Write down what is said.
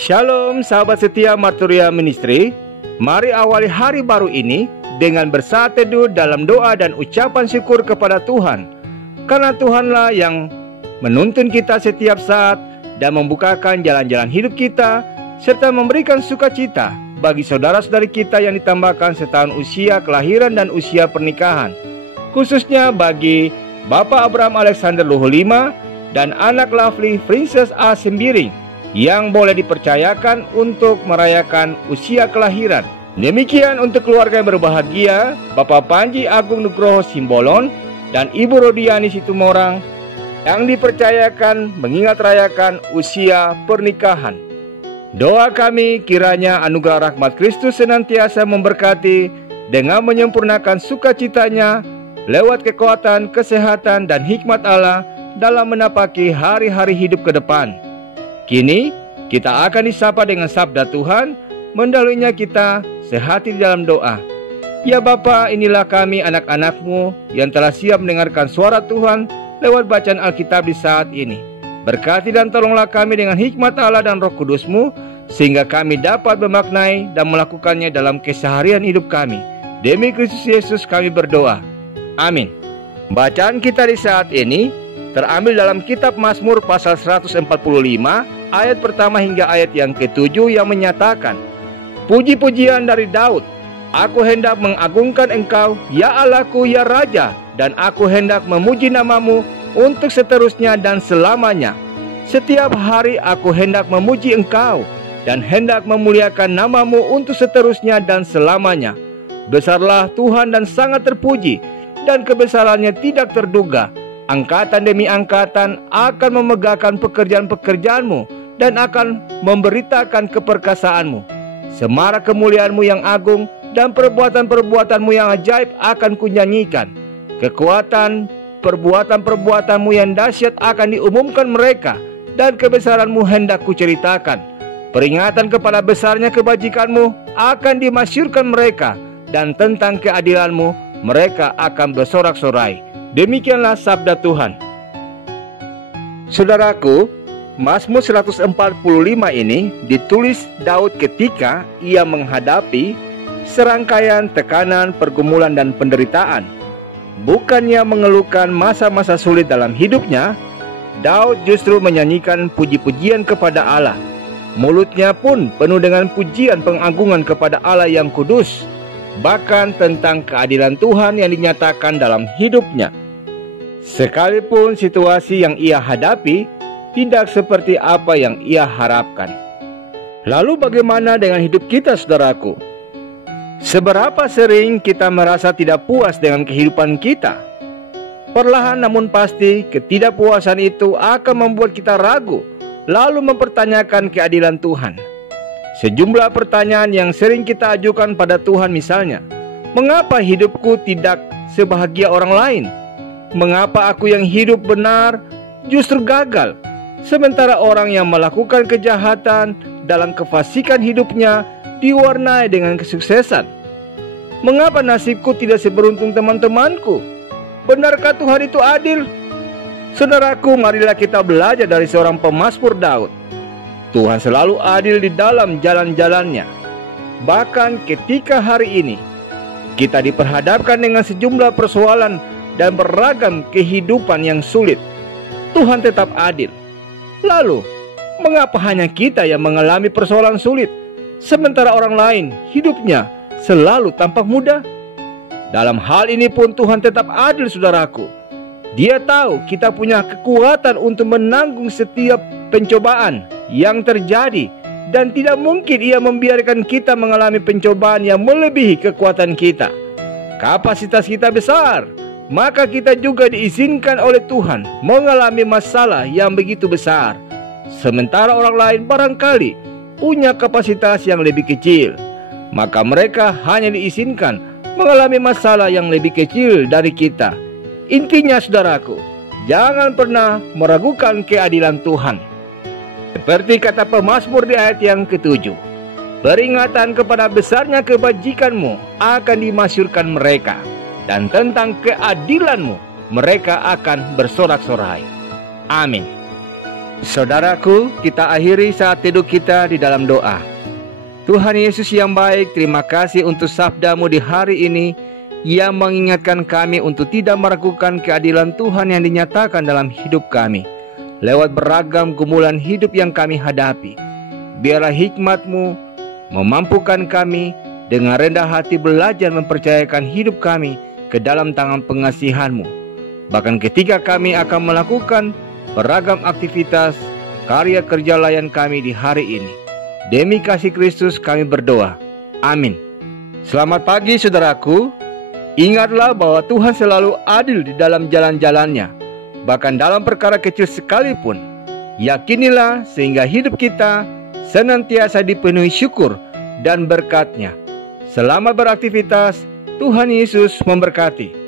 Shalom sahabat setia Marturia Ministry. Mari awali hari baru ini dengan bersatu teduh dalam doa dan ucapan syukur kepada Tuhan. Karena Tuhanlah yang menuntun kita setiap saat dan membukakan jalan-jalan hidup kita, serta memberikan sukacita bagi saudara-saudari kita yang ditambahkan setahun usia kelahiran dan usia pernikahan. Khususnya bagi Bapak Abraham Alexander Luhulima dan anak Lovely Princess A. Sembiring yang boleh dipercayakan untuk merayakan usia kelahiran. Demikian untuk keluarga yang berbahagia, Bapak Panji Agung Nugroho Simbolon dan Ibu Rodiani Situmorang yang dipercayakan mengingat rayakan usia pernikahan. Doa kami kiranya anugerah rahmat Kristus senantiasa memberkati dengan menyempurnakan sukacitanya lewat kekuatan, kesehatan, dan hikmat Allah dalam menapaki hari-hari hidup ke depan. Kini kita akan disapa dengan sabda Tuhan, mendaluinya kita sehati di dalam doa. Ya Bapa, inilah kami anak-anak-Mu yang telah siap mendengarkan suara Tuhan lewat bacaan Alkitab di saat ini. Berkati dan tolonglah kami dengan hikmat Allah dan Roh Kudus-Mu, sehingga kami dapat memaknai dan melakukannya dalam keseharian hidup kami. Demi Kristus Yesus kami berdoa. Amin. Bacaan kita di saat ini terambil dalam kitab Mazmur pasal 145 ayat pertama hingga ayat yang ke-7 yang menyatakan, puji-pujian dari Daud, aku hendak mengagungkan Engkau, ya Allahku, ya Raja, dan aku hendak memuji nama-Mu untuk seterusnya dan selamanya. Setiap hari aku hendak memuji Engkau, dan hendak memuliakan nama-Mu untuk seterusnya dan selamanya. Besarlah Tuhan dan sangat terpuji, dan kebesarannya tidak terduga. Angkatan demi angkatan akan memegahkan pekerjaan-pekerjaan-Mu dan akan memberitakan keperkasaanmu. Semarak kemuliaan-Mu yang agung dan perbuatan-perbuatan-Mu yang ajaib akan kunyanyikan. Kekuatan perbuatan-perbuatan-Mu yang dahsyat akan diumumkan mereka, dan kebesaran-Mu hendak kuceritakan. Peringatan kepada besarnya kebajikan-Mu akan dimasyurkan mereka, dan tentang keadilan-Mu mereka akan bersorak-sorai. Demikianlah sabda Tuhan. Saudaraku, Mazmur 145 ini ditulis Daud ketika ia menghadapi serangkaian tekanan, pergumulan, dan penderitaan. Bukannya mengeluhkan masa-masa sulit dalam hidupnya, Daud justru menyanyikan puji-pujian kepada Allah. Mulutnya pun penuh dengan pujian pengagungan kepada Allah yang kudus, bahkan tentang keadilan Tuhan yang dinyatakan dalam hidupnya. Sekalipun situasi yang ia hadapi tidak seperti apa yang ia harapkan. Lalu bagaimana dengan hidup kita, saudaraku? Seberapa sering kita merasa tidak puas dengan kehidupan kita? Perlahan namun pasti ketidakpuasan itu akan membuat kita ragu, lalu mempertanyakan keadilan Tuhan. Sejumlah pertanyaan yang sering kita ajukan pada Tuhan, misalnya, mengapa hidupku tidak sebahagia orang lain? Mengapa aku yang hidup benar justru gagal, sementara orang yang melakukan kejahatan dalam kefasikan hidupnya diwarnai dengan kesuksesan? Mengapa nasibku tidak seberuntung teman-temanku? Benarkah Tuhan itu adil? Saudaraku, marilah kita belajar dari seorang pemazmur Daud. Tuhan selalu adil di dalam jalan-jalannya. Bahkan ketika hari ini kita diperhadapkan dengan sejumlah persoalan dan beragam kehidupan yang sulit, Tuhan tetap adil. Lalu, mengapa hanya kita yang mengalami persoalan sulit, sementara orang lain hidupnya selalu tampak mudah? Dalam hal ini pun Tuhan tetap adil, saudaraku. Dia tahu kita punya kekuatan untuk menanggung setiap pencobaan yang terjadi, dan tidak mungkin Ia membiarkan kita mengalami pencobaan yang melebihi kekuatan kita. Kapasitas kita besar, maka kita juga diizinkan oleh Tuhan mengalami masalah yang begitu besar. Sementara orang lain barangkali punya kapasitas yang lebih kecil, maka mereka hanya diizinkan mengalami masalah yang lebih kecil dari kita. Intinya, saudaraku, jangan pernah meragukan keadilan Tuhan. Seperti kata pemazmur di ayat yang ke-7, peringatan kepada besarnya kebajikan-Mu akan dimasyurkan mereka, dan tentang keadilan-Mu mereka akan bersorak-sorai. Amin. Saudaraku, kita akhiri saat teduh kita di dalam doa. Tuhan Yesus yang baik, terima kasih untuk sabda-Mu di hari ini yang mengingatkan kami untuk tidak meragukan keadilan Tuhan yang dinyatakan dalam hidup kami lewat beragam gumulan hidup yang kami hadapi. Biarlah hikmat-Mu memampukan kami dengan rendah hati belajar mempercayakan hidup kami ke dalam tangan pengasihan-Mu. Bahkan ketika kami akan melakukan beragam aktivitas karya kerja layan kami di hari ini. Demi kasih Kristus kami berdoa. Amin. Selamat pagi saudaraku. Ingatlah bahwa Tuhan selalu adil di dalam jalan-jalannya, bahkan dalam perkara kecil sekalipun. Yakinilah sehingga hidup kita senantiasa dipenuhi syukur dan berkat-Nya. Selamat beraktivitas. Tuhan Yesus memberkati.